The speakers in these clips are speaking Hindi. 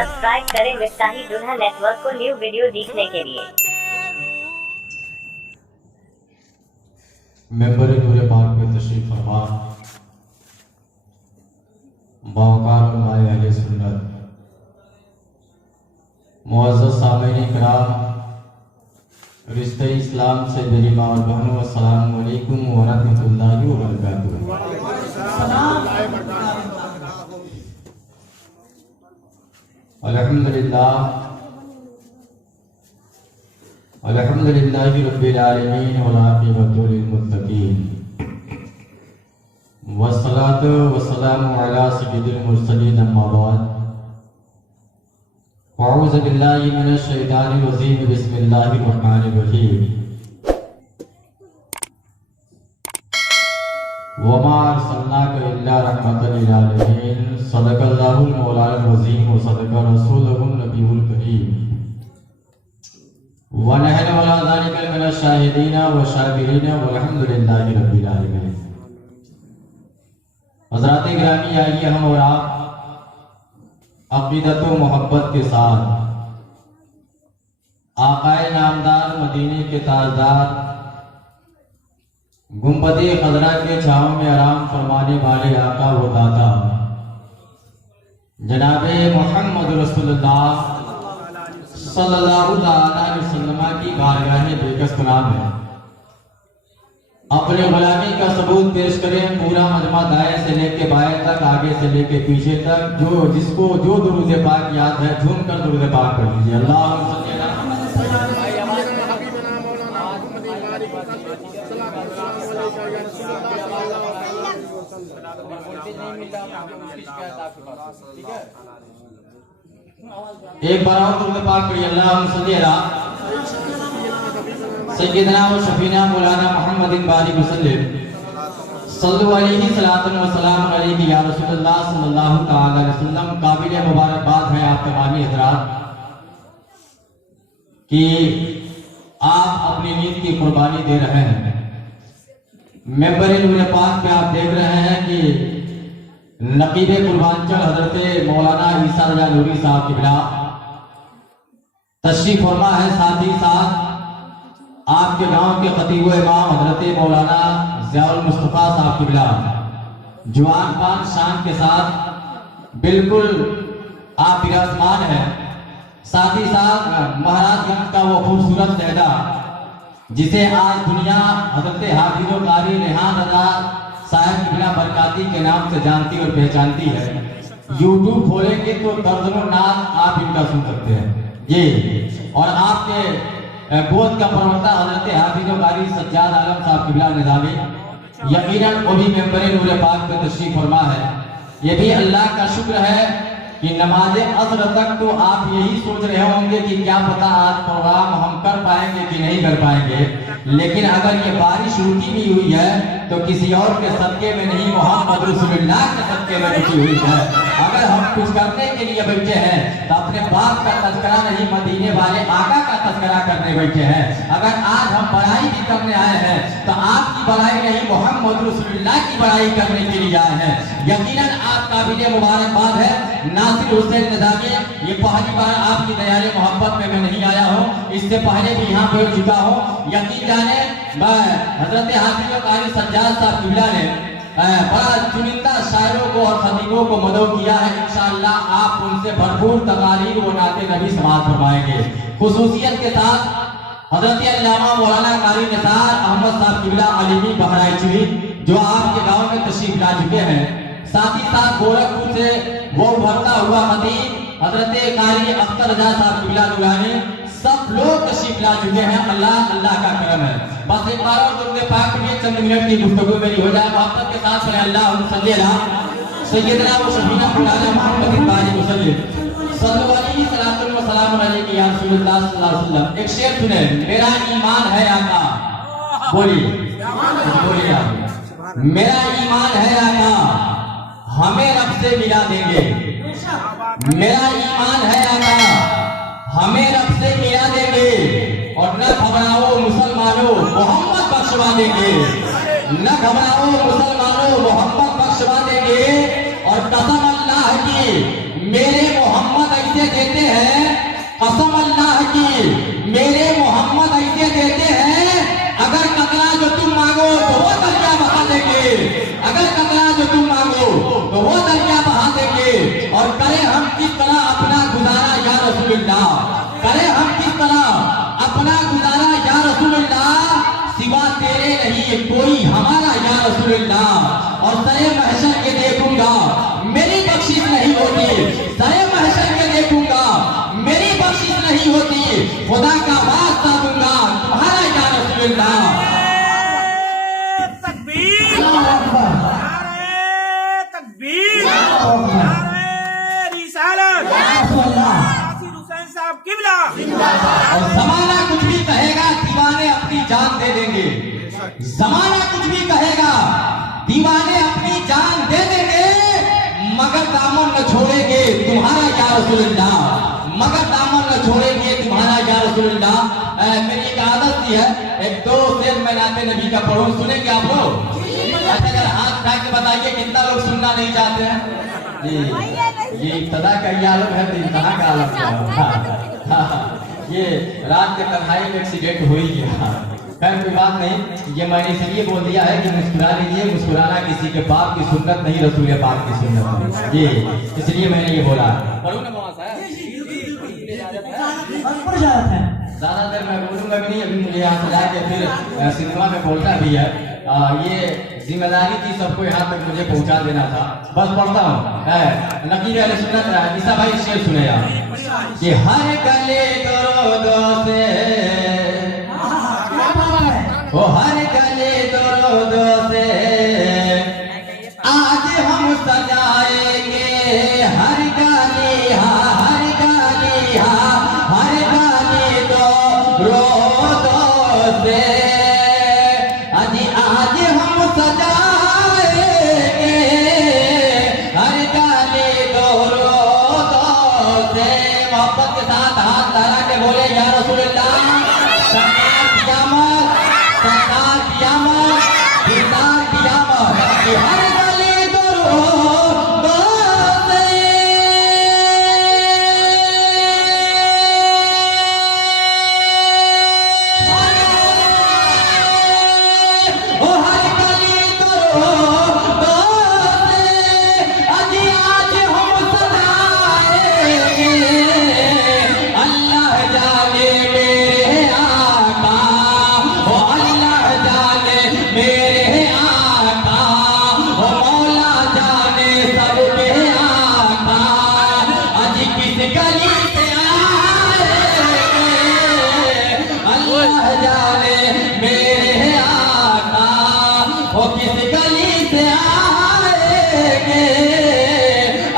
सब्सक्राइब करें मिफ्ताही दुल्हा नेटवर्क को न्यू वीडियो देखने के लिए। मेंबर नूरे पाक में तशरीफ फरमा बावकार उलमाए अहले सुन्नत मुअज़्ज़ज़ सामीन इकराम रिश्ते इस्लाम से मेरी माँ और बहनों अस्सलाम वालेकुम व रहमतुल्लाहि व बरकातुहू। अल्हम्दुलिल्लाहि रब्बिल आलमीन वल आक़िबतु लिल मुत्तक़ीन वस्सलातु वस्सलामु अला सय्यिदिल मुरसलीन अम्मा बाद अऊज़ु बिल्लाहि मिनश शैतानिर रजीम बिस्मिल्लाहिर रहमानिर रहीम वमा अरसलनाका इल्ला रहमतल लिल आलमीन सदक़ल्लाहुल मौलाना अज़ीम व सदक़ रसूलुहुन नबियुल करीम व नहनु अला ज़ालिका मिनश शाहिदीन व शाकिरीन वल्हम्दुलिल्लाहि रब्बिल आलमीन। हज़रात गिरामी, आइए हम और आप अक़ीदत व मोहब्बत के साथ आक़ाए नामदार मदीने के ताजदार गुंबदे खज़रा के छाँव में आराम फरमाने वाले आका व दाता जनाबे मोहम्मद रसूलुल्लाह सल्लल्लाहु अलैहि वसल्लम की बारगाह बेकस गुलाम है। अपने गुलामी का सबूत पेश करें। पूरा मजमा दाएं से लेके बाएं तक, आगे से लेके पीछे तक, जो जिसको जो दुरूद पाक याद है झूम कर दुरूद पाक कर लीजिए। अल्लाहुम्मा सल्ली अला एक बार और दुरूद पाक पढ़िए। अल्लाहुम्मा सल्ली अला सय्यदना व शफीना मौलाना मुहम्मदिन बारिक वसल्लम सल्लल्लाहु अलैहि सलातन व सलाम अलैहि या रसूलुल्लाह सल्लल्लाहु तआला अलैहि वसल्लम। काबिल मुबारकबाद है आप तमामी हज़रात कि आप अपनी नींद की कुर्बानी दे रहे हैं। मेंबर नूरे पाक पे आप देख रहे हैं कि नकीब कुर्बानचल हजरत मौलाना ईसा रजा नूरी साहब किबला तशरीफ फरमा है। साथ ही साथ आपके गांव के खतीब इमाम हजरत मौलाना ज़ियाउल मुस्तफ़ा साहब किबला जवान पान शान के साथ बिल्कुल आप विराजमान हैं। साथ ही साथ महाराजगंज का वो खूबसूरत लहदा जिसे आज दुनिया हजरत हाफिज़ व कारी रेहान रज़ा साहब किबला बरकाती के नाम से जानती और पहचानती है। यूट्यूब खोलेंगे तो दर्जनों नाम आप इनका सुन सकते हैं ये। और आपके गोद का प्रवक्ता हजरत हाफिज़ व कारी सज्जाद आलम साहब किबला निज़ामी यकीनन वो भी मेंबर नूरे पाक पे तशरीफ फरमा है। ये भी अल्लाह का शुक्र है कि नमाज असर तक तो आप यही सोच रहे होंगे कि क्या पता आज प्रोग्राम हम कर पाएंगे कि नहीं कर पाएंगे, लेकिन अगर ये बारिश रुकी भी हुई है तो किसी और के सदके में नहीं, मोहम्मद रसूलुल्लाह के सदके में रुकी हुई है। अगर हम कुछ करने के लिए बैठे हैं तो अपने बाप का तज़किरा नहीं, मदीने वाले आका का तज़किरा करने बैठे हैं। अगर आज हम बड़ाई भी करने आए हैं तो आपकी बड़ाई नहीं, मोहम्मद रसूलुल्लाह की बड़ाई करने के लिए आए हैं। यकीनन आप काबिल मुबारकबाद है नासिर हुसैन निज़ामी। ये पहली बार आपकी दयाले मोहब्बत में मैं नहीं आया हूँ, इससे पहले भी यहाँ बैठ चुका हूँ। यकीन जाने हजरत हाफिज़ व कारी सज्जाद साहब किबला ने बड़ा चुनिंदा शायरों को और खतीबों को मदऊ किया है। इंशाअल्लाह आप उनसे भरपूर तकारीर व नाते नबी समाअत फरमाएंगे। खुसूसियत के साथ हजरत अल्लामा मौलाना कारी निसार अहमद साहब किबला अलीमी बहराइचवी जो आपके गांव में तशरीफ ला चुके हैं। साथ ही साथ गोरखपुर से वो उभरता हुआ खतीब हजरत कारी अख्तर रजा साहब किबला दुरानी, सब लोग तशरीफ ला चुके हैं। अल्लाह अल्लाह का करम है। बस एक बार और दुरूद पाक में चंद मिनट की गुफ्तगू मेरी हो जाए मोहब्बत के साथ। अल्लाहुम्मा सल्ली अला सय्यदना व शफीना मौलाना मुहम्मदिन बारिक वसल्लम सल्लल्लाहु अलैहि व सल्लम अलैहि या रसूलुल्लाह सल्लल्लाहु अलैहि वसल्लम। एक शेर सुने, मेरा ईमान है आका, बोलिए बोलिए आप, मेरा ईमान है आका हमें रब से मिला देंगे। मेरा ईमान है आका हमें रब से मिला देंगे और न घबराओ मुसलमानों मोहम्मद बख्शवा देंगे। न घबराओ मुसलमानों मोहम्मद बख्शवा देंगे। और कसम अल्लाह की मेरे मोहम्मद ऐसे देते हैं, कसम अल्लाह की, मेरे मोहम्मद ऐसे देते हैं, अगर कतरा जो तुम मांगो तो वो दरिया बहा देंगे, अगर कतरा जो तुम मांगो तो वो दरिया बहा देंगे। और करें हम किस तरह अपना गुजारा या रसूलुल्लाह, करें हम किस तरह अपना गुजारा या रसूलुल्लाह, सिवा तेरे नहीं कोई हमारा या रसूलुल्लाह। और सरे महशर के देखूंगा मेरी बख्शिश नहीं होती, सरे महशर के देखूंगा मेरी बख्शिश नहीं होती, खुदा का वास्ता दूंगा तुम्हारा या रसूलुल्लाह। तकबीर, नारे तकबीर, नारे रिसालत, नासिर हुसैन साहब किबला। और जमाना कुछ भी कहेगा दीवाने अपनी जान दे देंगे, जमाना कुछ भी कहेगा दीवाने अपनी जान दे देंगे, मगर दामन न छोड़ेंगे तुम्हारा या रसूलुल्लाह, मगर दामन न छोड़ेंगे तुम्हारा या रसूलुल्लाह। मेरी एक आदत सी है, एक दो शेर मैं नाते नबी का पढ़ूं, सुनेंगे आप लोग? अच्छा अगर हाथ उठा के बताइए कितना लोग सुनना नहीं चाहते हैं? ये इब्तदा का ये आलम है तो इंतहा का आलम है। ये रात के तन्हाई में एक्सीडेंट हो ही गया, खैर कोई बात नहीं, ये मैंने इसलिए बोल दिया है कि मुस्कुरा लीजिए, मुस्कुराना किसी के बाप की सुन्नत नहीं, रसूल पाक की सुन्नत है, ये इसलिए मैंने ये बोला। ज्यादा देर मैं बोलूंगा भी नहीं, अभी मुझे यहाँ से जाके फिर सिनेमा में बोलना भी है, ये जिम्मेदारी थी सबको यहाँ तक मुझे पहुँचा देना था, बस पढ़ता हूँ। नकीर अहले सुन्नत ईसा भाई शेर सुने यार, कि हर गले दो से वो हर गले दो से आज हम सजाएंगे, हर गाली हर गाली हर गाली दो से आज हम सजाएंगे, हर गाली दो से। मोहब्बत के साथ हाथ धरा के बोले या रसूलुल्लाह, सरकार कियामत, सरकार कियामत, दीदार कियामत, कि हर गली दो से। ओ हर गली दो से आज हम सजाएंगे, अल्लाह जाने मेरे आका, ओ अल्लाह जाने मेरे आका, ओ मौला जाने सबके आका, आज किस गली से आएंगे, अल्लाह जाने मेरे आका, ओ किस गली से आएंगे,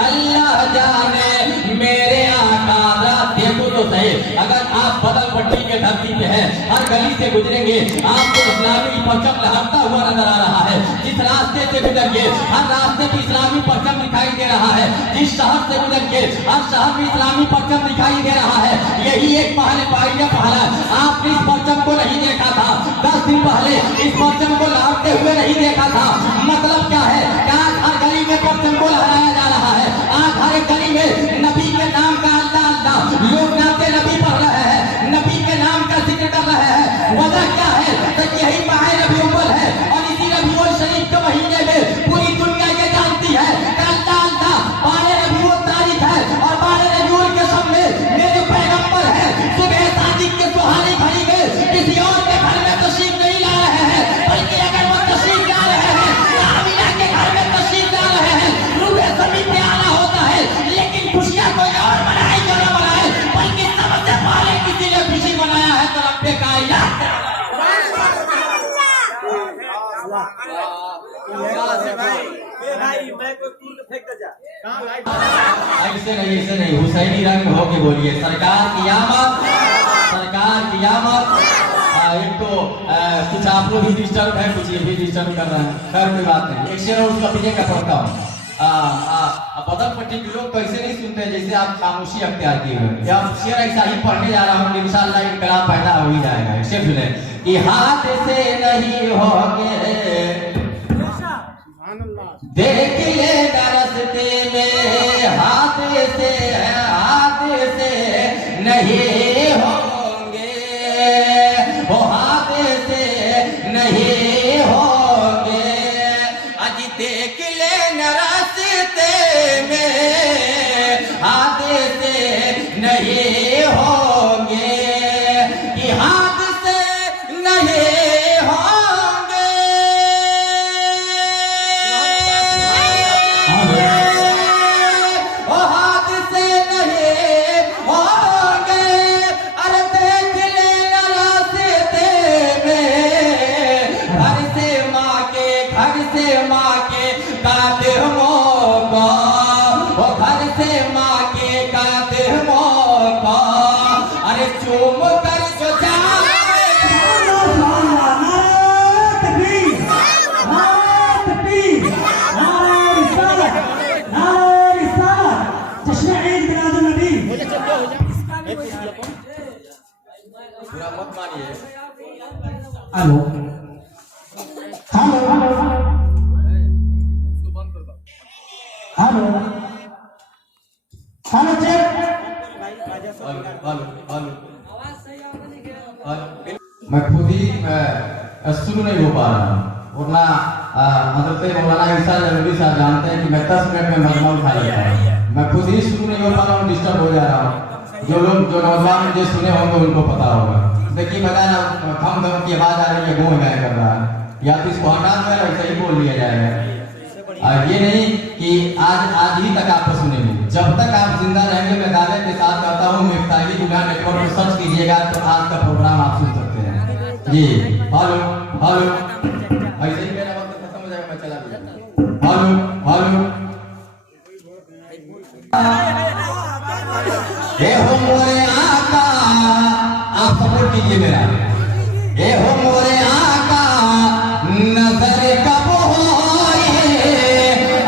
अल्लाह जाने मेरे आका। देखो तो सही, अगर आप बदल पट्टी के धरती पे हैं, हर गली से गुजरेंगे आपको इस्लामी परचम लहरता हुआ नजर आ रहा है। जिस रास्ते से गुजरेंगे हर रास्ते पे इस्लामी परचम दिखाई दे रहा है, जिस शहर से गुजरेंगे हर शहर में इस्लामी परचम दिखाई दे रहा है। यही एक पहले पाइया पहला, आपने इस परचम को नहीं देखा था, 10 दिन पहले इस परचम को लहरते हुए नहीं देखा था। मतलब क्या है, आज हर गली में परचम को लहराया जा रहा है, आज हर एक गली में नबी के नाम का अल्लाह अल्लाह लोग नाते नबी पढ़ रहे हैं, नबी के नाम का जिक्र कर रहे हैं। वजह क्या है, तो यही माह रबीउल अव्वल है, और इसी रबीउल शरीफ के महीने में पूरी दुनिया ये जानती है कि अल्लाह अल्लाह 12 रबीउल तारीख है, और 12 रबीउल के सब में मेरे पैगंबर है। सुबह शादी के सुहानी घड़ी में किसी और के घर में तशरीफ नहीं ला रहे हैं, बल्कि अगर वो तशरीफ ला रहे हैं तो आमिना के घर में तशरीफ ला रहे हैं। रूहे ज़मीन पे आना होता है, लेकिन खुशियां कोई और मनाए जो न मनाए, बल्कि सबसे पहले किसी ने खुशी बनाया है तो रब्बे कायनात। ऐसे नहीं हुसैनी रंग होके बोलिए, सरकार कियामत, सरकार कियामत। एक तो कुछ आप लोग भी डिस्टर्ब है, कुछ ये भी डिस्टर्ब कर रहे हैं, खैर कोई बात नहीं। एक शेर और उसका पीछे का पढ़ता हूँ। बदल पट्टी के लोग कैसे नहीं सुनते, जैसे आप खामोशी अख्तियार किए हुए। जब शेर ऐसा ही पढ़ने जा रहा हूँ, इंशाअल्लाह इनकलाब पैदा हो ही जाएगा। शेर सुने कि हाथ से नहीं होगे देख ले रस्ते में, हाथ से घर से माँ के कदमों को, वो घर से माँ के कदमों को अरे चूम कर जो जाए। बुरा मत मानिए। Hello hello hello hello check. मैं खुद ही शुरू नहीं हो पा रहा हूँ, वरना हजरत मौलाना ईसा जरूरी साहब जानते हैं कि मैं 10 मिनट में मजमा उठा लेता हूँ। मैं खुद ही शुरू नहीं हो पा रहा हूँ, डिस्टर्ब हो जा रहा हूँ। जो नौजवान मुझे सुने होंगे उनको पता होगा। देखिए पता ना खम खम की आवाज आ रही है, गों गाय कर रहा है, या तो इसको हटा दो या वैसे ही बोल लिया जाएगा। और ये नहीं कि आज ही तक आपको सुनेंगे, जब तक आप जिंदा रहेंगे मैं दावे के साथ कहता हूँ मिफ्ताही दुनिया नेटवर्क पर सर्च कीजिएगा तो आज का प्रोग्राम आप सुन सकते हैं जी। हेलो हेलो, ऐसे ही मेरा वक्त खत्म हो जाएगा, मैं चला भी जाऊंगा। हेलो हेलो, हे हो मोरे आका, आप सपोर्ट कीजिए मेरा। हे हो मोरे आका, नजर कब होए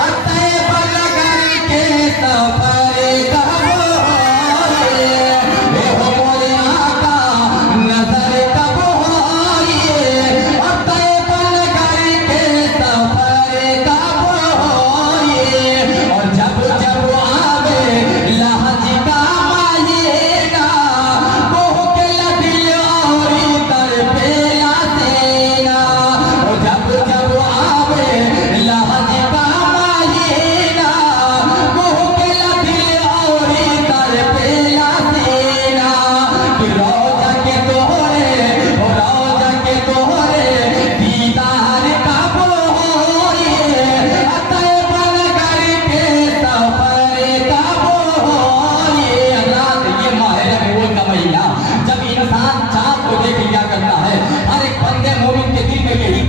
अतः बलगर के सफर कब होए। हे हो मोरे आका, नजर कब होए अतः बलगर के सफर कब होए। और जब जब आवे लहज का मायेगा कोह के लदिल और तरपेला देना। और जब जब आवे लहज का मायेगा कोह के लदिल और तरपेला देना। कि रोजा के तोहरे रोजा के तोहरे दीदार कब होए अतः बलगर के सफर कब होए। रात ये माह रबीउल का महीना जब इंसान चाँद को देख लिया करता है, हर एक बंदे मोमिन के दिल में यही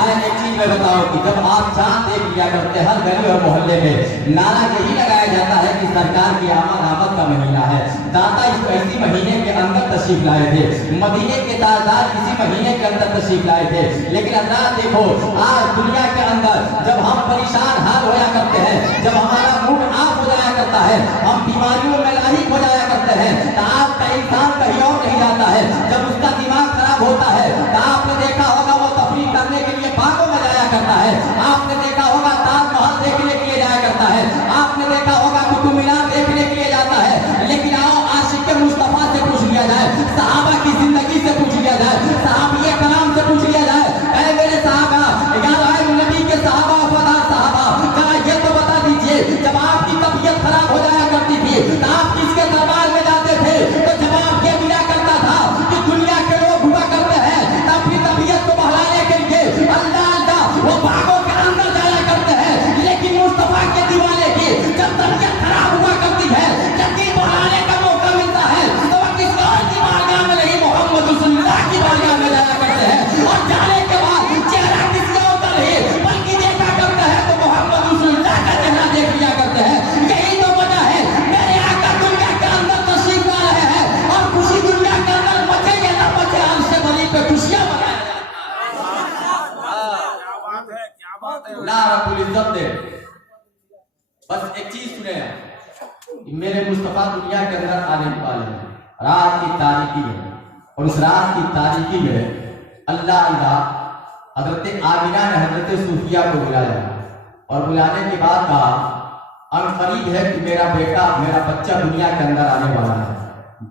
आए। एक चीज मैं बताऊं कि जब आप चाँद देख लिया करते हर गली और मोहल्ले में नारा यही लगाया जाता है कि सरकार की आमद का महीना है। दाता इस ऐसी महीने के अंदर तशरीफ लाए थे, मदीने के ताजदार इसी महीने के अंदर तशरीफ लाए थे। लेकिन अल्लाह देखो आज दुनिया के अंदर जब हम परेशान हाल होया करते हैं, जब हमारा मूड ऑफ हो जाया करता है, हम बीमारियों में लाहिक हो जाया करते हैं, तो आपका इंसान कहीं और नहीं जाता है। जब उसका दिमाग खराब होता है तो आपने देखा होगा वो तफरीह करने के लिए बागों में जाया करता है। आपने देखा होगा ताजमहल देखने के लिए जाया करता है। आपने देखा होगा कुतुब मीनार देखने के लिए जाता है। लेकिन आओ आशिक मुस्तफा से पूछ लिया जाए, सहाबा की जिंदगी से पूछ लिया जाए, सहाबिये कलाम से पूछ लिया जाए, ऐ मेरे सहाबा यार आए नबी के सहाबा वफादार सहाबा, जरा ये तो बता दीजिए जब आपकी तबीयत खराब हो जाया करती थी तो आप किसके दरबार में जाते थे? तो जवाब ये मिला करता था कि दुनिया के लोग हुआ करते हैं तो अपनी तबीयत को बहलाने के लिए अल्लाह अल्लाह वो बागों के अंदर जाया करते हैं। लेकिन मुस्तफा के दीवाने की जब तबीयत खराब हुआ करती है, यकीन बढ़ाने का मौका मिलता है तो वह किसी और की बारगाह में नहीं मोहम्मद रसूलुल्लाह की बारगाह में जाया करते हैं। और जाने के बाद चेहरा किसी और का नहीं बल्कि देखा करते हैं तो मोहम्मद रसूलुल्लाह का चेहरा देख लिया करते हैं। यही तो वजह है मेरे आका दुनिया के अंदर तशरीफ ला रहे हैं और खुशी दुनिया के अंदर मचे या न मचे हमसे बड़ी पे खुशियां मनाए। अल्लाह रब्बुल इज्जत दे। बस एक चीज सुने कि मेरे मुस्तफा दुनिया के अंदर आने वाले हैं, रात की तारीकी है और उस रात की तारीकी में अल्लाह अल्लाह हजरत आमिना ने हजरत सूफिया को बुलाया और बुलाने के बाद कहा अनकरीब है कि मेरा बेटा मेरा बच्चा दुनिया के अंदर आने वाला है,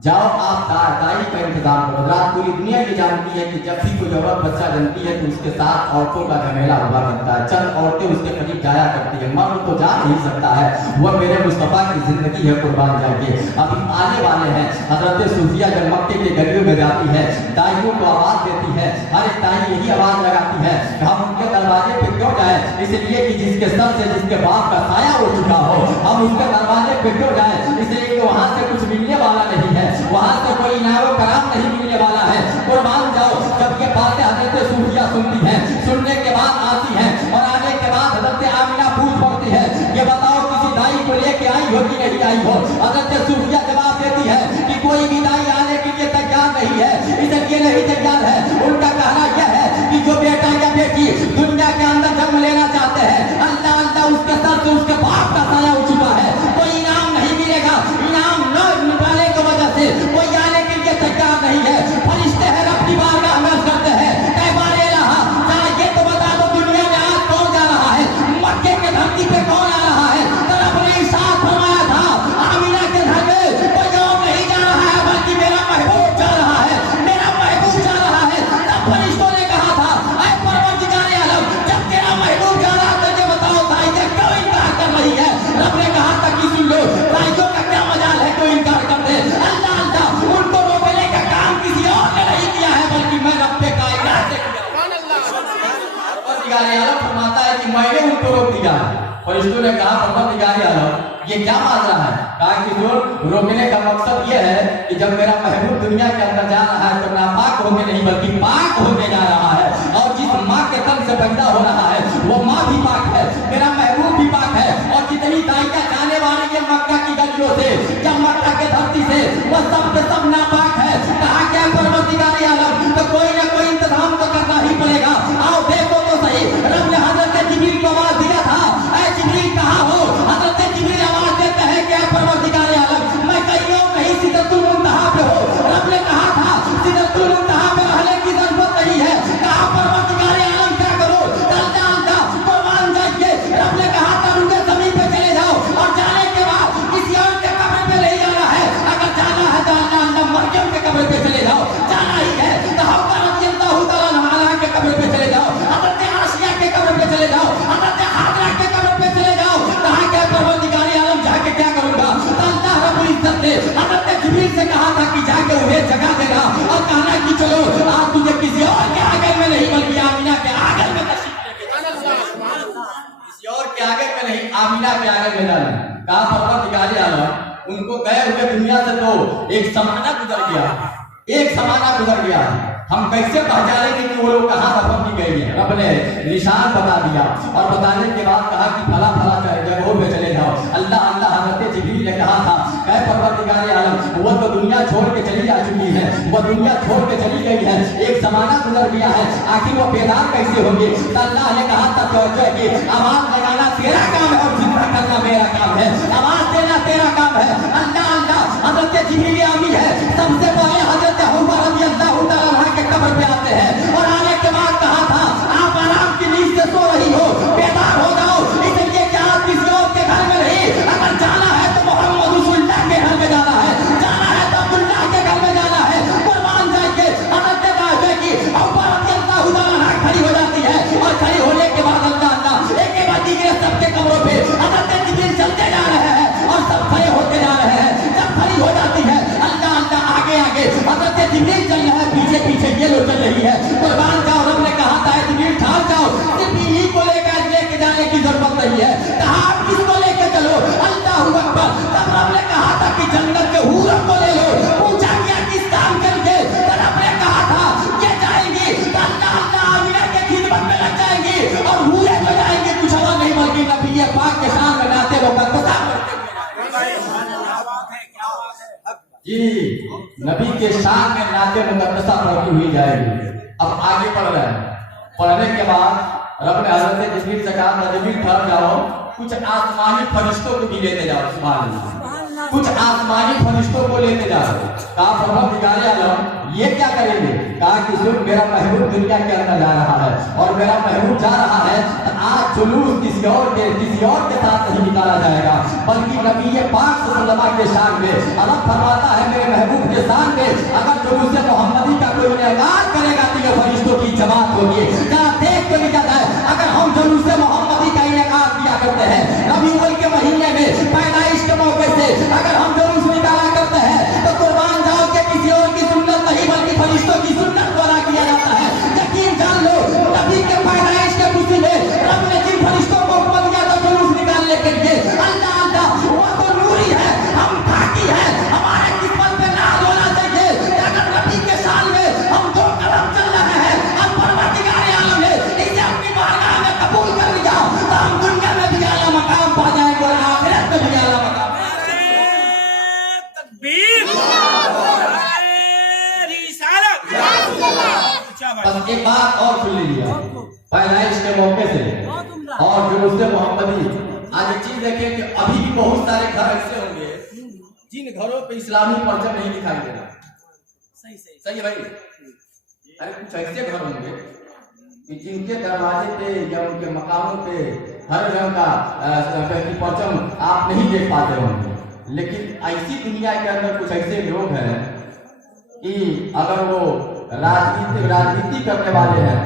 जाओ आप दाई का इंतजाम करो। रात पूरी दुनिया ये जानती है कि जब भी कोई औरत बच्चा जनती है तो उसके साथ औरतों का झमेला हुआ करता है, चंद औरतें उसके करीब जाया करती है, मर्द तो जा नहीं सकता है। वह मेरे मुस्तफा की जिंदगी है, कुर्बान जाइए। अभी आने वाले हैं हजरत सूफिया जब मक्के के गलियों में जाती है, दाइयों को आवाज देती है, हर एक दाई यही आवाज लगाती है हम उनके दरवाजे पे क्यों जाए, इसलिए कि जिसके सर से जिसके बाप का साया हो चुका हो हम उसके दरवाजे पे क्यों जाए, इसलिए कि वहां से कुछ मिलने वाला नहीं है, वहां से कोई इनाम कराम नहीं मिलने वाला है। कुर्बान जाओ जब ये बातें हजरत सूफिया सुनती हैं, सुनने के बाद आती हैं और आने के बाद हजरत आमिना पूछ पड़ती है, ये बताओ किसी दाई को लेके आई हो कि नहीं आई हो? हजरत सूफिया जवाब देती है कि कोई भी दाई आने के लिए तैयार नहीं है, इसलिए नहीं तैयार है। उनका कहना यह है कि जो बेटा या बेटी दुनिया के अंदर जन्म लेना चाहते हैं, अल्लाह अल्लाह उसके सर से उसके बाप का साया उठ चुका है, कोई इनाम नहीं मिलेगा। इनाम न मिलने की वजह से कोई आने के लिए तैयार नहीं है। फरिश्ते हैं अपनी बारगाह में अर्ज़ करते हैं, ऐ बारे इलाहा, जरा ये तो बता दो दुनिया में आज कौन जा रहा है? मक्के के धरती पे कौन आ रहा है? तो रब ने इरशाद फरमाया था, आमिना के घर में कोई और नहीं जा रहा है, बल्कि मेरा महबूब जा रहा है, मेरा महबूब जा रहा है। तब फरिश्तों ने कहा था, ऐ परवरदिगार आलम, जब तेरा महबूब जा रहा था, ये बताओ दाइया क्यों इनकार कर रही है? रब ने कहा था कि सुन लो, दाइयों का क्या मजाल है कोई इनकार कर दे। अल्लाह अल्लाह, उनको रोकने का काम किसी और ने नहीं किया है, बल्कि मैं रब पे कायनात से किया। परवरदिगार आलम फरमाता है कि मैंने उनको रोक दिया। फरिश्तों ने कहा, परवरदिगार आलम ये क्या माजरा है? कहा कि जो रोकने का मकसद ये है कि जब मेरा महबूब दुनिया के अंदर जा रहा है तो नापाक होके नहीं बल्कि पाक होके जा रहा है, और जिस माँ के तन से पैदा हो रहा है वो माँ भी पाक है, मेरा महबूब भी पाक है। और जितनी दाइयाँ जाने वाली है मक्का की गलियों से या मक्का के धरती से, वो सब के सब नापाक है। कहा क्या परवरदिगार आलम, तो कोई ना कोई इंतजाम तो करना ही पड़ेगा। आओ देखो तो सही, रब ने हजरत जिब्रील को आवाज दिया था, ऐ जिब्रील कहाँ हो? हजरत जिब्रील आवाज देते हैं कि परवरदिगार आलम, मैं कहीं और नहीं सिदरतुल मुंतहा पे हो। रब ने कहा था सिदरतुल मुंतहा पे रहने की जरूरत नहीं है। कहा परवरदिगार आलम क्या करो? अल्लाह अल्लाह कुर्बान जाइए। रब ने कहा था रुके जमीन पे चले जाओ, और जाने के बाद किसी और के कब्र पे नहीं जाना है। अगर जाना है तो अल्लाह अल्लाह मरियम के कब्र पे चले जाओ, जाना ही है तो हव्वा रज़ियल्लाहु तआला अन्हा के कब्र पे चले जाओ, हजरत आसिया के कब्र पे चले जाओ, हजरत हाजरा के कब्र पे चले जाओ। कहा क्या परवरदिगार आलम जाके क्या करूंगा? तो अल्लाह रब्बुल इज्जत ने हजरत जिब्रील से कहा था कि जाके उन्हें जगह देना और कहना कि चलो आज तुझे किसी और के आगे में नहीं बल्कि आमिना के आगे में तशरीफ लेके जाना, किसी और के आगे में नहीं आमिना के आगे में जाना। कहा परवरदिगार आलम उनको गए हुए दुनिया से तो एक जमाना गुजर गया, एक जमाना गुजर गया, हम कैसे पहचानेंगे कि वो लोग कहाँ दफन की गई है? रब ने निशान बता दिया और बताने के बाद कहा कि फला फला जगहों पे चले जाओ। अल्लाह अल्लाह हजरत जिब्रील ने कहा था, कहे परवरदिगार आलम वो तो दुनिया छोड़ के चली जा चुकी है, वो दुनिया छोड़ के चली गई है, एक जमाना गुजर गया है, आखिर वो बेदार कैसे होंगे? तो अल्लाह ने कहा था तवज्जो की आवाज लगाना तेरा काम है और जिक्र करना मेरा काम है, आवाज देना तेरा काम है। अल्लाह अल्लाह हजरत जिब्रील आमी है, सबसे पहले हजरत हव्वा रज़ियल्लाहु तआला अन्हा के कब्र पे आते हैं और आने के बाद कहा था आप आराम की नींद से सो रही हो, बेदार हो जाओ, इसलिए कि आप किसी और के घर में नहीं, अगर जाना है तो मोहम्मद रसूलुल्लाह के घर में जाना है, जाना है तो अब्दुल्लाह के घर में जाना है, कुर्बान जाएंगे। हजरत दाऊद की हव्वा रज़ियल्लाहु तआला अन्हा खड़ी हो जाती है और खड़ी होने के बाद अल्लाह अल्लाह एक के बाद दूसरे सबके कब्रों पे हजरत जिब्रील चलते जा रहे हैं और सब खड़े होते जा रहे हैं। जब खड़ी हो जाती है अल्लाह अल्लाह आगे आगे हजरत जिब्रील चल रहा है, पीछे पीछे ये लोग चल रही है। कुर्बान जाओ, रब ने कहा था जिब्रील ठाड़ जाओ, सिर्फ इन्हीं को लेके जाने की जरूरत नहीं है। कहा आप किसको लेके चलो? अल्लाहू अकबर। तब रब ने कहा था कि जन्नत के हूरों को ले लो। पूछा गया किस काम करके? तो रब ने कहा था ये जाएंगी तो अल्लाह अल्लाह आमिना के खिदमत में लग जाएंगी और हूरे जो जाएंगे कुछ और नहीं बल्कि नबी पाक के सामने नाते वो जी नबी के शान में नाते मुकद्दसा पढ़ती हुई जाएगी। अब आगे पढ़ रहे हैं, पढ़ने के बाद रब ने हजरत जिब्रील से कहा जिब्रील ठहर जाओ, कुछ आसमानी फरिश्तों को भी लेते जाओ, सुभान अल्लाह, कुछ आसमानी फरिश्तों को लेते जाओ। कहा परवरदिगार आलम ये क्या करेंगे? कहा कि सुन मेरा महबूब दुनिया के अंदर जा रहा है और मेरा महबूब जा रहा है तो आज जुलूस किसी और के साथ नहीं निकाला जाएगा बल्कि नबी पाक सल्लल्लाहु के शान में। अल्लाह फरमाता है मेरे महबूब के शान में अगर जुलूस मोहम्मदी का कोई इनेकार करेगा तो ये फरिश्तों की जमात होगी। जरा देख के निकल जाए, अगर हम जुलूस मोहम्मदी का इनेकार किया करते हैं रबीउल के महीने में पैदाइश के मौके से अगर हम जुलूस निकाला करते हैं तो कुर्बान जाओ के किसी और की सुन्नत नहीं बल्कि फरिश्तों की सुन्नत द्वारा किया जाता है। यकीन जान लो नबी के पैदाइश के खुशी में रब ने जिन फरिश्तों को हुक्म दिया था जुलूस निकालने के लिए, अल्लाह अल्लाह वो तो नूरी है, हम खाकी है, हमारे किस्मत पे नाज होना चाहिए। अगर नबी के साल में हम दो कदम चल रहे बस एक बात और सुन लीजिए, पैदाइश के मौके से और जो उससे मोहम्मदी, आज एक चीज देखें कि अभी भी बहुत सारे घर ऐसे होंगे जिन घरों पे इस्लामी परचम नहीं दिखाई दे रहा। सही है भाई। अरे कुछ ऐसे घर होंगे कि जिनके दरवाजे पे या उनके मकानों पे हर रंग का परचम आप नहीं देख पाते होंगे, लेकिन ऐसी दुनिया के अंदर कुछ ऐसे लोग हैं कि अगर वो राजनीति करने वाले हैं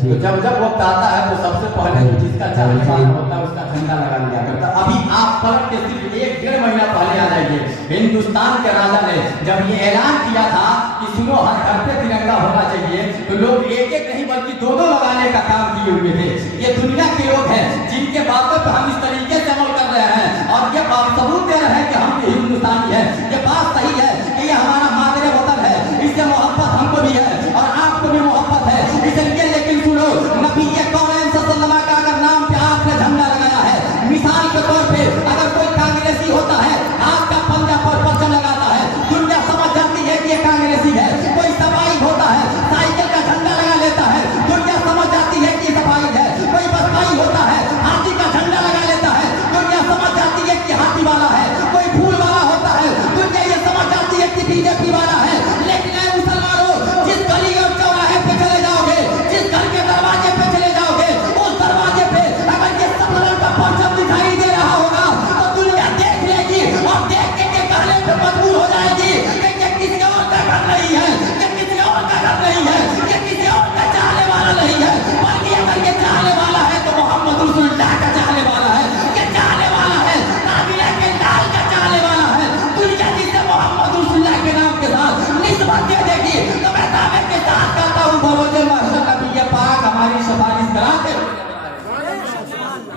तो जब वक्त आता है तो सबसे पहले जिसका चाहने वाला होता है उसका झंडा लगा लिया करता है। अभी आप पलट के सिर्फ 1-1.5 महीना पहले आ जाइए, हिंदुस्तान के राजा ने जब ये ऐलान किया था कि सुनो हर घर पे तिरंगा होना चाहिए, तो लोग एक नहीं बल्कि 2-2 लगाने का काम किए हुए थे। ये दुनिया के लोग हैं जिनके बातों पर हम इस तरीके से अमल कर रहे हैं और ये सबूत दे रहे हैं कि हम हिंदुस्तानी है। ये बात सही है कि ये हमारा मादरे वतन है, इससे मोहब्बत हमको भी है और आपको भी मोहब्बत है, इसलिए लेकिन सुनो, नबी कौन सल्लल्लाहु का अगर नाम पे आपने झंडा लगाया है, मिसाल के तौर पे अगर कोई कांग्रेसी होता है आपका पंजा पर परचम लगाता है, दुनिया समझ जाती है कि ये कांग्रेसी है। कोई सफाई होता है साइकिल का झंडा लगा लेता है, दुनिया समझ जाती है कि सफाई है। कोई बसपाई होता है हाथी का झंडा लगा लेता है, दुनिया समझ जाती है कि हाथी वाला है। कोई फूल वाला होता है, दुनिया ये समझ जाती है कि बीजेपी वाला है। लेकिन मुसलमानों, जिस गली और चौराहे पे चले जाओगे, जिस घर के दरवाजे पे चले जाओगे, उस दरवाजे पे अगर ये सब रंग का परचम दिखाई दे रहा होगा तो दुनिया देख लेगी और देख के कहने पे मजबूर हो जाएगी कि ये किसी और का घर नहीं है, ये किसी और का घर नहीं है, ये किसी और का चाहने वाला नहीं है, बल्कि अगर ये चाहने वाला है तो मोहम्मद रसूलुल्लाह का चाहने वाला है। ये चाहने वाला है काबिला के लाल का चाहने वाला है। दुनिया जिसे मोहम्मद रसूलुल्लाह के नाम के साथ निस्बत दे देगी तो मैं दावे के साथ कहता हूँ बरोजे महशर नबी पाक हमारी सिफारिश कराते।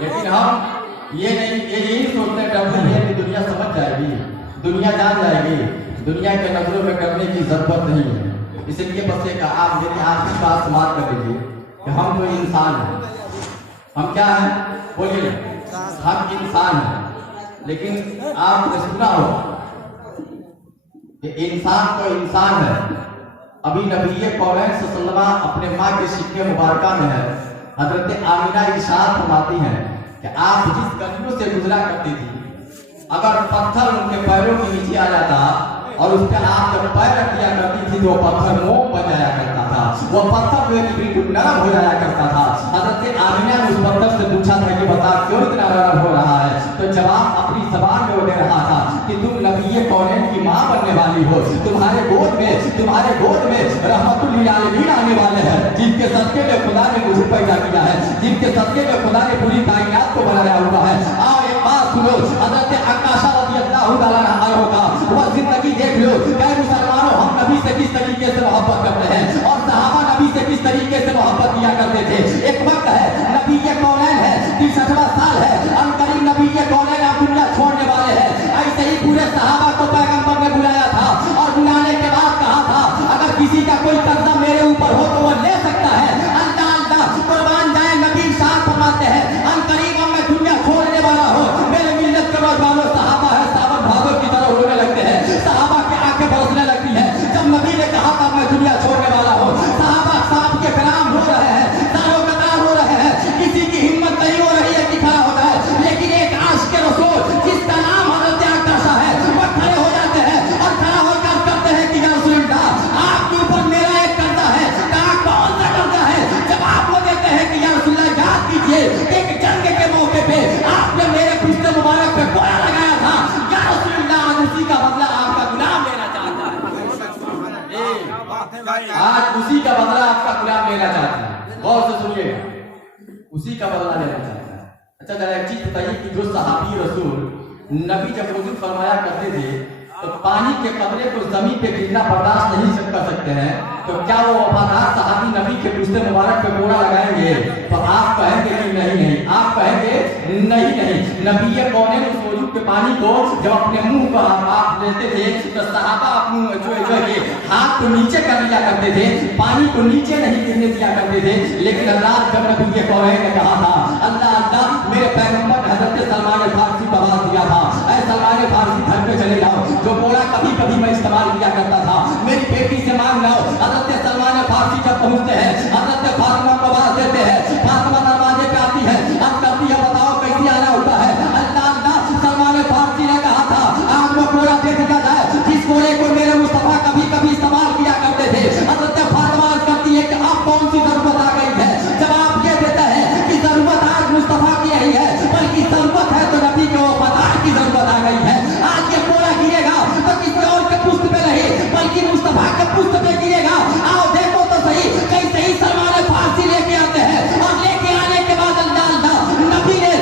लेकिन हम ये यही सोचते डरते हैं कि दुनिया समझ जाएगी, दुनिया जान जाएगी, दुनिया के नजरों में करने की जरूरत नहीं है। इसलिए बस एक आप मेरी आखिरी बात समाप्त कर दीजिए कि हम तो इंसान हैं। हम क्या हैं बोलिए? हम इंसान हैं। लेकिन आपने सुना हो कि इंसान तो इंसान है। अभी नबी कौनैन सल्लल्लाहु अपने माँ के सिक्के मुबारका में है, हजरत आमिना इरशाद फरमाती हैं कि आप जिस गलियों से गुजरा करती थी, अगर पत्थर उनके पैरों के नीचे आ जाता और उस पर आप जब पैर रख दिया करती थी तो पत्थर मोम बन जाया करता था, वो पत्थर जो है बिल्कुल नरम हो जाया करता था। हजरत आमिना ने उस पत्थर से पूछा था कि बता क्यों इतना नरम हो रहा है, तो जवाब अपनी जबान में वो दे रहा था कि तुम नबी कौनैन की माँ बनने वाली हो, तुम्हारे गोद में रहमतुल लिल आलमीन आने वाले हैं, जिनके सदके में खुदा ने मुझे पैदा किया है, जिनके सदके में खुदा ने पूरी कायनात को बनाया हुआ है। और एक बात सुनो, हजरत आकाशा रज़ियल्लाहु ताला अन्हा का वो जिंदगी देख लो, क्या मुसलमानों हम नबी से किस तरीके से मोहब्बत करते हैं और सहाबा नबी से किस तरीके से मोहब्बत किया करते थे। एक वक्त है नबी कौनैन है, 63वां साल है, अनकरीब नबी कौनैन आप दुनिया छोड़ने वाले हैं। ऐसे ही पूरे सहाबा को पैगंबर ने बुलाया था और बुलाने के बाद कहा था अगर किसी का कोई कर्जा मेरे ऊपर हो तो वो ले सकता है। अल्लाह कुर्बान जाए, नबी साहब फरमाते हैं अनकरीब मैं दुनिया छोड़ने वाला हूँ, मेरे मिल्लत के नौजवानों सहाबा है सावन भादों की तरह रोने लगते हैं, सहाबा की आंखें बरसने लगती है। जब नबी ने कहा था मैं दुनिया छोड़ने वाला हूँ, सहाबा साहब के कलाम रो रहे हैं, दारो कतार रो रहे हैं, किसी की हिम्मत नहीं हो रही है कि खड़ा हो जाए। लेकिन एक आशिक रसूल जिसका नाम हज़रत आकाशा है वो खड़े हो जाते हैं और खड़ा होकर करते हैं कि या रसूलल्लाह आपके ऊपर मेरा एक कर्जा है। कहा कौन सा कर्जा है? जवाब वो देते हैं कि या रसूलल्लाह याद कीजिए एक जंग के मौके पे आपने मेरे पुश्ते मुबारक पे गोला लगाया था, या रसूलल्लाह आज उसी का बदला आपका गुलाम लेना चाहता है। आज उसी का बदला आपका गुलाम लेना चाहता है। गौर से सुनिए, उसी का बदला लेना चाहता है। अच्छा जरा एक चीज बताइए कि जो सहाबी रसूल नबी जब वजू फरमाया करते थे तो पानी के कतरे को जमीन पे गिरना बर्दाश्त नहीं कर सकते हैं, तो क्या वो वफादार सहाबी नबी के पुश्ते मुबारक पे गोला लगाएंगे? तो आप कहेंगे कि नहीं, आप कहेंगे नहीं। नबी कौनैन उस वजू के पानी को जब अपने मुंह पर आप लेते थे तो सहाबा जो हाथ को नीचे कर लिया करते थे, पानी को नीचे नहीं गिरने दिया करते थे। लेकिन अल्लाह जब नबी कौनैन ने कहा था अल्लाह मेरे पैगंबर ने हजरत सलमान फारसी को आवाज दिया था, ऐ सलमान फारसी घर पे चले जाओ, जो कोड़ा कभी कभी मैं इस्तेमाल किया करता था, मेरी बेटी से मांग लो। हजरत सलमान फारसी जब पहुंचते हैं, हजरत फातिमा को आवाज देते हैं, फातिमा दरवाजे पे आती है, अब करती है बताओ कैसे आना होता है। अल्लाह अल्लाह, सलमान फारसी ने कहा था आज वो कोड़ा दे दिया जाए जिस कोड़े को मेरे मुस्तफा कभी कभी इस्तेमाल किया करते थे। हजरत फातिमा करती है कि अब कौन सी जरूरत आ गई है। जवाब ये देता है कि जरूरत आज मुस्तफा की नहीं है, बल्कि जरूरत है तो नबी के वफादार की जरूरत आ गई है। आज ये कोड़ा गिरेगा तो किसी और के पुष्ट पे नहीं, बल्कि मुस्तफा के पुष्ट पे गिरेगा। आओ देखो तो सही, कैसे ही सलमान फारसी लेके आते हैं, और लेके आने के बाद अल्लाह अल्लाह नबी ने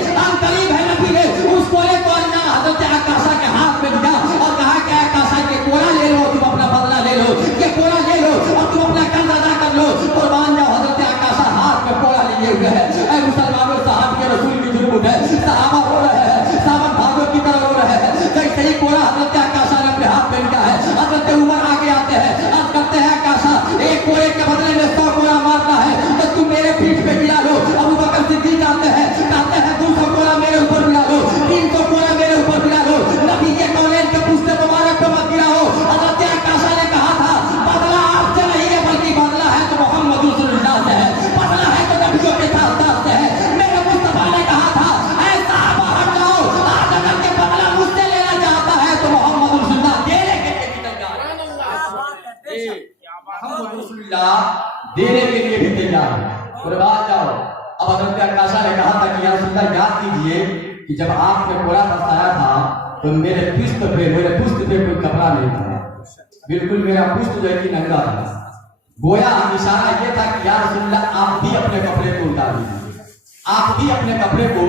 करीब है, नबी ने उस कोड़े को अल्लाह हजरत आकाशा के हाथ में दिया और कहा कि आकाशा के कोड़ा ले लो, तुम अपना बदला ले लो, ये कोड़ा ले लो और तुम अपना कर्ज अदा कर लो। कुर्बान जाओ, हजरत आकाशा हाथ में कोड़ा लिए हुए है। ऐ मुसलमानों, साहब के रसूल की जुर्म है, सहाबा रो रहे हैं, सावन भागों की तरह रो रहे हैं। कैसे ही कोड़ा हजरत आकाशा ने अपने हाथ में लिया है। हजरत उमर आगे आते हैं, अब करते हैं आकाशा एक कोड़े के बदले में 100 कोड़ा मारना है तो तुम मेरे पीठ पे गिरा लो। अबू बकर सिद्दीक आते हैं, कहते हैं 200 कोड़ा मेरे ऊपर गिरा लो, 300 कोड़ा मेरे ऊपर गिरा लो, नबी के कौलेन के पुष्ट मुबारक पे मत गिराओ। हजरत आकाशा ने कहा था बदला आपसे नहीं है, बल्कि बदला है तो मोहम्मद रसूलुल्लाह से है, बदला है तो नबियों के साथ से है। मेरे मुस्तफा ने कहा था ऐ साहबा हट जाओ, आज अगर के बदला मुझसे लेना चाहता है तो मोहम्मद रसूलुल्लाह देने के लिए भी तैयार है। मोहम्मद रसूलुल्लाह देने के लिए भी तैयार है। कुर्बान जाओ। अब हजरत आकाशा ने कहा था कि या रसूलुल्लाह याद कीजिए कि जब आपने कोड़ा बरसाया था तो मेरे पुष्ट पे कोई कपड़ा नहीं था, बिल्कुल मेरा पुष्ट जो है कि नंगा था। गोया इशारा ये था कि या रसूलुल्लाह आप भी अपने कपड़े को उतार दीजिए, आप भी अपने कपड़े को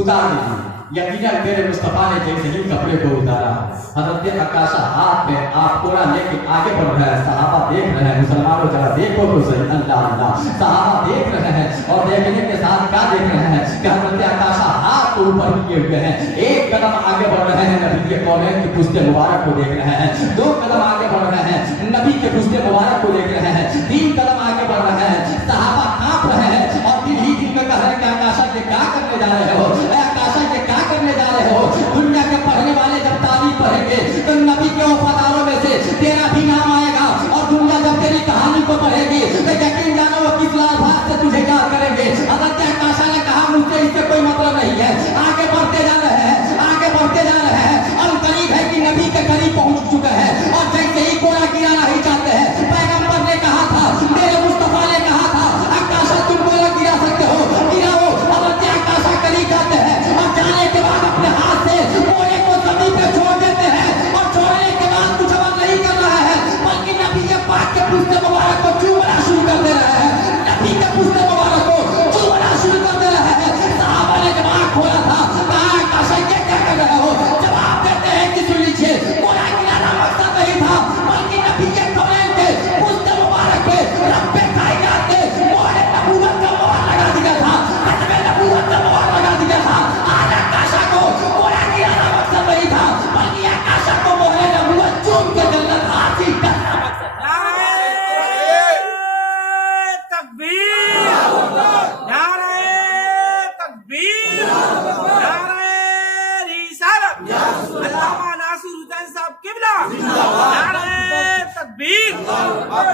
उतार दीजिए। यकीनन मेरे मुस्तफा ने जैसे ही कपड़े को उतारा, हजरत आकाशा हाथ में आप कोड़ा लेके आगे बढ़ रहे हैं। सहाबा देख रहे हैं, मुसलमानों जरा देखो तो सही, अल्लाह अल्लाह, सहाबा देख रहे हैं और देखने के साथ क्या देख रहे हैं कि हजरत आकाशा हाथ को ऊपर किए हुए हैं, एक कदम आगे बढ़ रहे हैं, नबी के कौलेन की पुष्ट मुबारक को देख रहे हैं, 2 कदम आगे बढ़ रहे हैं, नबी के पुष्ट मुबारक को देख रहे हैं, 3 कदम आगे बढ़ रहे हैं। सहाबा कांप रहे हैं और दिन ही दिन में कह रहे हैं कि आकाशा ये क्या करने जा रहे हो, आकाशा ये क्या करने जा रहे हो। दुनिया के पढ़ने वाले जब तारीफ पढ़ेंगे तो नबी के वफादारों में से तेरा भी नाम आएगा, और दुनिया जब तेरी कहानी को पढ़ेगी तो यकीन जानो वो किस लाभार्थ से तुझे याद करेंगे। हजरत आकाशा ने कहा मुझसे इससे कोई मतलब नहीं है, आगे बढ़ते जा रहे हैं, आगे बढ़ते जा रहे हैं और करीब है कि नबी के करीब पहुंच चुके हैं। और जैसे ही कोड़ा गिराना ही चाहते हैं, पैगंबर ने कहा था, मेरे मुस्तफा ने कहा था आकाशा तुम कोड़ा गिरा सकते हो, गिराओ। हजरत आकाशा करीब जाते हैं और जाने के बाद अपने हाथ से कोड़े को जमीन पे छोड़ देते हैं, और छोड़ने के बाद कुछ और नहीं कर रहे हैं बल्कि नबी के पाक के पुष्ट मुबारक को चूमना शुरू कर दे रहे हैं, नबी के पुष्ट मुबारक को चूमना शुरू कर दे रहे हैं। साहबा ने दिमाग खोला था, कहा आकाशा ये क्या कर रहे हो। जवाब देते हैं कि सुन लीजिए, कोड़ा गिराना मकसद नहीं था, बल्कि नबी के कौलेन के पुष्ट मुबारक पे रब्बे कायनात ने मोहरे नबूवत का मोहर लगा दिया था, खत्मे नबूवत का मोहर लगा दिया था। आज आकाशा को कोड़ा गिराना मकसद नहीं था, बल्कि आकाशा को मोहरे नबूवत चूम के जन्नत हासिल करना मकसद। तकबीर, नारे तकबीर, नारे रिसालत, अल्लामा नासिर हुसैन साहब किबला, नारे तकबीर।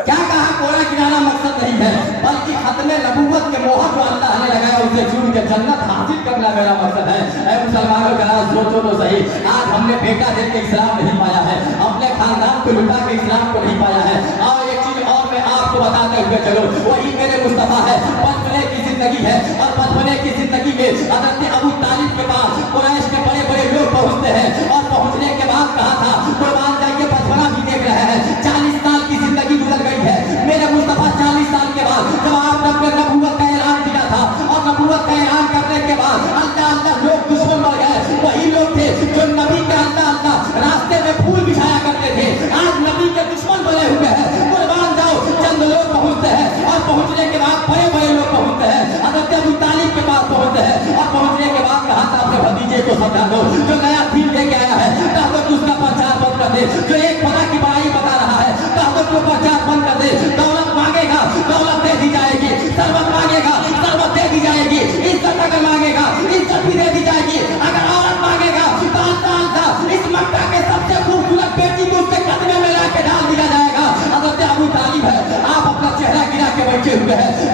क्या कहा कोड़ा गिराना मकसद नहीं है, बल्कि खत्मे नबूवत के मोहर को अल्लाह ने लगाया, उसे चूम के जन्नत हासिल करना मेरा मकसद है। ऐ मुसलमानों का सोचो तो सही, आज हमने बेटा दे के इस्लाम नहीं पाया है, अपने खानदान को लुटा के इस्लाम को नहीं पाया है। और एक चीज और मैं आपको बताते हुए चलो, वही मेरे मुस्तफा है। बचपने की जिंदगी है और बचपने की जिंदगी में हजरत अबू तालिब के पास कुरैश के बड़े बड़े लोग पहुंचते हैं, और पहुंचने के बाद कहा था कुर्बान जाइए बचपना भी देख रहे हैं, 40 साल की जिंदगी गुजर गई है। मेरे मुस्तफा 40 साल के बाद जब आपने अपने नबूवत का ऐलान किया था, और नबूवत का ऐलान करने के बाद अल्लाह अल्लाह लोग दुश्मन बढ़ गए, वही लोग थे जो नबी के अल्लाह अल्लाह रास्ते में फूल बिछाया करते थे, आज नबी के दुश्मन बने हुए हैं। कुर्बान जाओ, चंद लोग पहुंचते हैं और पहुंचने के बाद बड़े बड़े लोग पहुंचते हैं, हजरत अबू तालिब के पास पहुंचते हैं, और पहुंचने के बाद कहा था अपने भतीजे को समझा दो, जो नया फिल्म लेके आया है, कहा तो उसका प्रचार बंद कर दे, जो एक खुदा की बड़ाई बता रहा है, कहा तो प्रचार बंद कर दे। दौलत मांगेगा, दौलत दे दी जाएगी, सर्वत मांगेगा, सर्वत दे दी जाएगी, इज्जत अगर मांगेगा, इज्जत भी दे दी जाएगी, अगर औरत मांगेगा तो अल्लाह इस मक्का के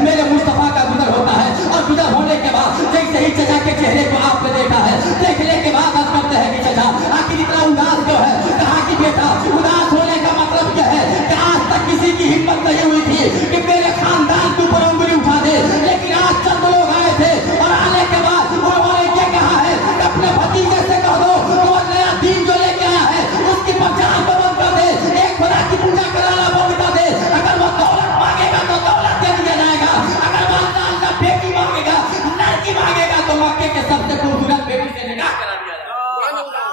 मेरे मुस्तफा का गुजर होता है और गुजर होने के बाद जैसे ही चचा के चेहरे को आपने देखा है, देखने के बाद आप करते हैं कि चचा आखिर इतना उदास क्यों है? कहा कि बेटा उदास होने का मतलब क्या है कि आज तक किसी की हिम्मत नहीं हुई थी कि मेरे खानदान के ऊपर उंगली उठा दे, लेकिन आज चंद लोग आए थे और आने के बाद उन्होंने क्या कहा है कि अपने भतीजे से कह दो वो नया दीन जो लेके आया है उसकी पहचान को बंद कर दे, एक खुदा की पूजा कराना बंद कर दे। अगर वो दौलत मांगेगा तो दौलत दे दिया जाएगा, अगर वो अल्लाह बेटी मांगेगा, लड़की मांगेगा तो मक्के के सबसे खूबसूरत बेटी से निकाह करा दिया जाएगा।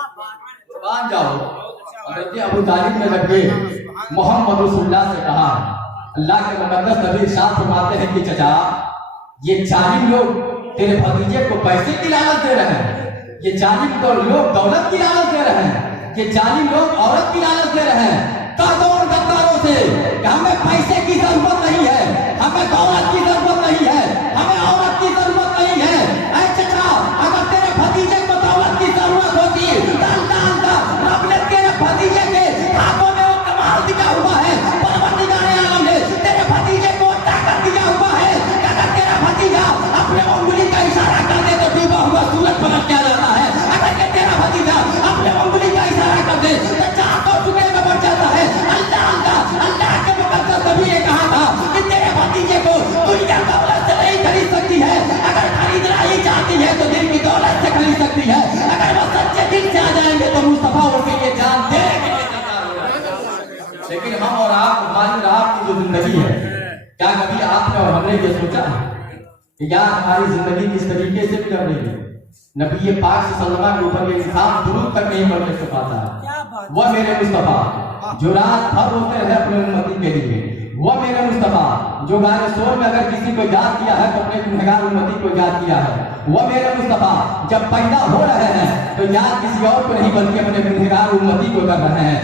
मान जाओ। हज़रत अबू तालिब ने जब मोहम्मद रसूलुल्लाह से कहा, अल्लाह के मुकद्दस नबी इरशाद फरमाते हैं कि चचा ये जालिम लोग तेरे भतीजे को पैसे की लालच दे रहे हैं, ये जालिम लोग दौलत की लालच दे रहे हैं, ये जालिम लोग औरत की लालच दे रहे हैं। कह दो उन गद्दारों से कि हमें पैसे की जरूरत नहीं है, हमें दौलत की जरूरत नहीं है, हमें औरत की जरूरत नहीं है। ऐ चचा अगर तेरे भतीजे को दौलत की जरूरत होती रब ने तेरे भतीजे के हाथों में वो कमाल दिया हुआ है, परवरदिगार आलम ने तेरे भतीजे को ताकत दिया हुआ है। अगर तेरा भतीजा अपने उंगली का इशारा कर दे तो डूबा हुआ सूरज पलट क्या जाता है, अगर तेरा भतीजा अपने उंगली का इशारा कर दे तो चार तो टुकड़े में बढ़ जाता है। अल्लाह के मुकद्दस नबी ने कहा था कि तेरे भतीजे को दुनिया दौलत से नहीं खरीद सकती है, अगर खरीदना ही चाहती है तो दिल की दौलत से खरीद सकती है। अगर वो सच्चे दिल से आ जाएंगे तो मुस्तफा उनके लिए जान दे। लेकिन हम और आप हमारी और आपकी जो जिंदगी है, क्या कभी आपने और हमने ये सोचा कि यार हमारी जिंदगी किस तरीके से गुजर रही है? नबी पाक सल्लल्लाहु अलैहि वसल्लम के ऊपर ये इंसान दुरूद तक नहीं पढ़ के पाता है। वह मेरे मुस्तफा जो रात भर रोते रहे अपने उम्मती के लिए, वह मेरे मुस्तफा जो गाने शोर में अगर किसी को याद किया है तो अपने गुनहगार उम्मती को याद किया है। वह मेरे मुस्तफा जब पैदा हो रहे हैं तो याद किसी और को नहीं बल्कि अपने गुनहगार उम्मती को कर रहे हैं।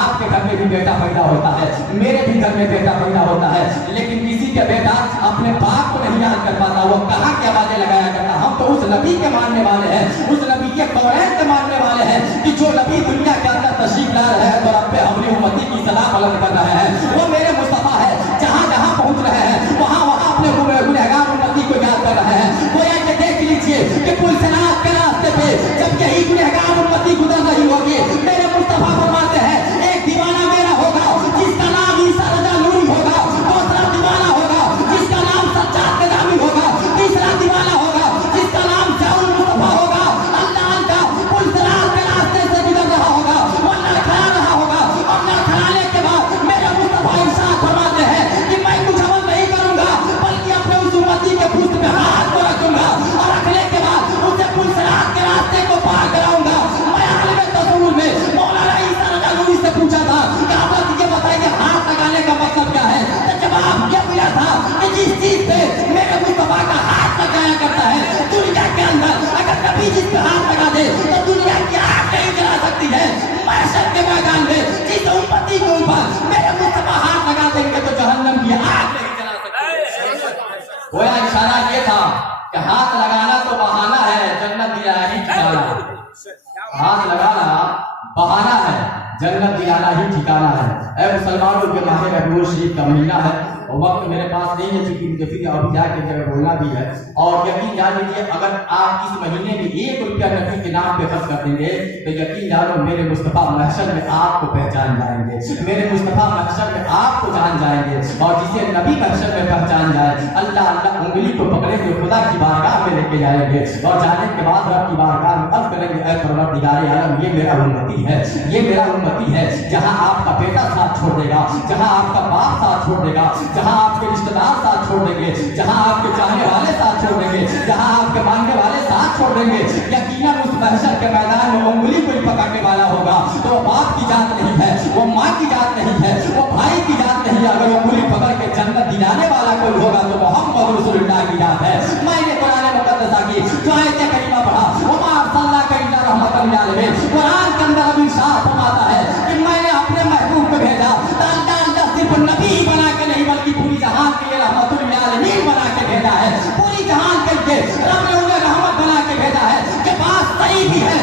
आपके घर में भी बेटा पैदा होता है, मेरे भी घर में बेटा पैदा होता है, लेकिन किसी के बेटा अपने बाप को नहीं याद कर पाता, वो कहाँ के आवाजें लगाया करता। हम तो उस नबी के मानने वाले हैं, उस नबी के कौरैन के मानने वाले हैं कि जो नबी दुनिया के अंदर तशरीफ ला रहे हैं तो रब्बे अपनी उम्मती की सलाह बुलंद कर रहे हैं। वो मेरे मुस्तफा है, जहाँ जहाँ पहुँच रहे हैं वहाँ वहाँ अपने गुनहगार उम्मती को याद कर रहे हैं। वो ये देख लीजिए कि पुलसरात के रास्ते पे जब यही गुनहगार उम्मती गुजर रही होगी, मेरे मुस्तफा फरमाते हैं एक दीवाना मेरा होगा जिसका नाम ईसा रजा नूरी होगा, दूसरा दीवाना होगा जिसका नाम सज्जाद निजामी होगा, तीसरा दीवाना होगा जिसका नाम जाउल मुस्तफा होगा। अल्लाह का पुलसरात के रास्ते से गुजर रहा होगा, वो लड़खड़ा रहा होगा और लड़खड़ाने के बाद मेरे मुस्तफा इरशाद फरमाते हैं कि मैं कुछ अमल नहीं करूंगा बल्कि अपने उस उम्मती के पुष्ट में हाथ को रखूंगा और रखने के बाद उसे पुलसरात के रास्ते को पार कराऊंगा। मैं आलिम तसव्वुर में मौलाना ईसा रजा नूरी से पूछा था कि आप ये बताइए हाथ लगाने का मतलब क्या है? तो जवाब ये मिला था कि जिस चीज से मेरे मुस्तफा का हाथ लगाया करता है दुनिया के अंदर, अगर कभी जिस पे हाथ लगा दे तो दुनिया की आग नहीं जला सकती है। महशर के मैदान में जिस उम्मती के ऊपर मेरे मुस्तफा हाथ लगा देंगे तो जहन्नम की आग नहीं जला सकती। वो इशारा ये था कि हाथ लगाना तो बहाना है, जन्नत दिलाना ही ठिकाना। हाथ लगाना बहाना है, जन्नत दिलाना ही ठिकाना है। ऐ मुसलमानों के माह रबीउल शरीफ का महीना है और वक्त मेरे पास नहीं है क्योंकि मुझे फिर अभी जाके जगह बोलना भी है। और यकीन जान लीजिए अगर आप इस महीने में 1 रुपया नबी के नाम पे खर्च कर देंगे तो यकीन जानो मेरे मुस्तफा महशर में आपको पहचान जाएंगे, मेरे मुस्तफा महशर में आपको जान जाएंगे। और जिसे नबी महशर में पहचान जाए अल्लाह अल्लाह उंगली को पकड़ेंगे, खुदा की बारगाह में लेके जाएंगे और जाने के बाद रब की बारगाह में अर्ज करेंगे ऐ परवरदिगार आलम ये मेरा उम्मती है, ये मेरा उम्मती है। जहाँ आपका बेटा साथ छोड़ देगा, जहाँ आपका बाप साथ छोड़ देगा, जहाँ आपके रिश्तेदार साथ छोड़ देंगे, जहाँ आपके चाहने वाले साथ छोड़ देंगे, जहाँ आपके मानने वाले साथ छोड़ देंगे, यकीनन उस महशर के मैदान में उंगली कोई पकड़ने वाला होगा तो वो बाप की जात नहीं है, वो माँ की जात नहीं है, वो भाई की जात नहीं है। अगर उंगली पकड़ के जन्नत दिलाने वाला कोई होगा तो मोहम्मद रसूलुल्लाह की जात है। मैंने कुरान मुकद्दस की जो आयत करीमा पढ़ा वमा अरसलनाका इल्ला रहमतल लिल आलमीन, कुरान के अंदर अभी साफ फरमाता है कि मैंने अपने महबूब को भेजा अल्लाह सिर्फ नबी बना के नहीं बल्कि पूरी जहान के लिए रहमतुल लिल आलमीन बना के भेजा है। पूरी जहान के लिए रब ने उन्हें रहमत बना के भेजा है। कि बात सही भी है